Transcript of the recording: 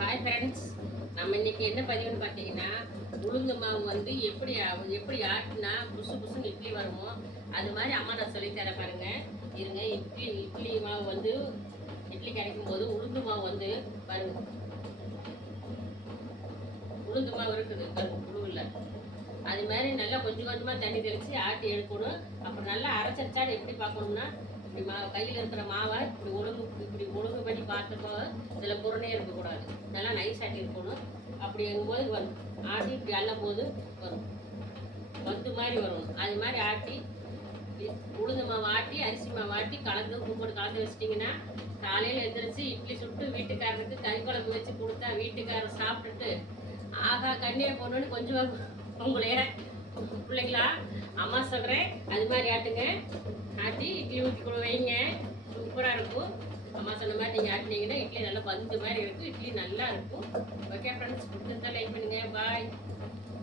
Hi friends, நம்ம இன்னைக்கு என்ன பதிவுன்னு பார்த்தீங்கன்னா, உளுந்து மாவு வந்து எப்படி ஆட்டினா புசு புசுன்னு இட்லி வருமோ அது மாதிரி அம்மா நான் சொல்லித்தர பாருங்க. இருங்க, இட்லி மாவு வந்து இட்லி கிடைக்கும் போது உளுந்து மாவு வந்து பாருங்க, உளுந்து மாவு இருக்குது உருவில். அது மாதிரி நல்லா கொஞ்சம் கொஞ்சமாக தண்ணி தெளித்து ஆட்டி எடுக்கணும். அப்புறம் நல்லா அரைச்சடிச்சாடு எப்படி பார்க்கணும்னா, இப்படி கையில் இருக்கிற மாவை இப்படி ஒழுங்கு பண்ணி பார்த்தப்போ இதில் புறனே இருக்கக்கூடாது, நல்லா நைஸ் ஆட்டி இருக்கணும். அப்படி இருக்கும்போது வரும், ஆட்டி இப்படி அள்ளும் போது வரும், வந்து மாதிரி வரணும். அது மாதிரி ஆட்டி உளுந்து மாவு ஆட்டி அரிசி மாவு ஆட்டி கலந்து உப்பு கலந்து வச்சிட்டிங்கன்னா காலையில் எழுந்திரிச்சு இட்லி சுட்டு வீட்டுக்காரருக்கு கறி குழம்பு வச்சு கொடுத்தா வீட்டுக்காரர் சாப்பிட்டுட்டு ஆகா கண்ணியை போடணுன்னு கொஞ்சம் உங்களே பிள்ளைங்களா அம்மா சொல்கிறேன் அது மாதிரி ஆட்டுங்க. ஆட்டி இட்லி ஊற்றி கூட வைங்க, சூப்பராக இருக்கும். அம்மா சொன்ன மாதிரி நீங்கள் ஆட்டினீங்கன்னா இட்லி நல்லா பந்து மாதிரி இருக்கும், இட்லி நல்லா இருக்கும்.